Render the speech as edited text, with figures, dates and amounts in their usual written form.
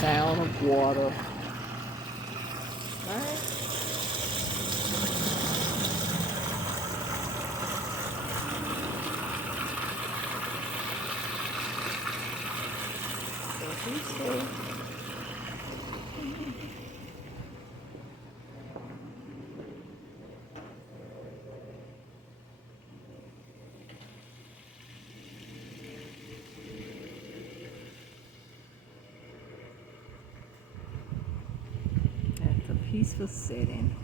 sound of water. Right? So he's still. At the peaceful setting.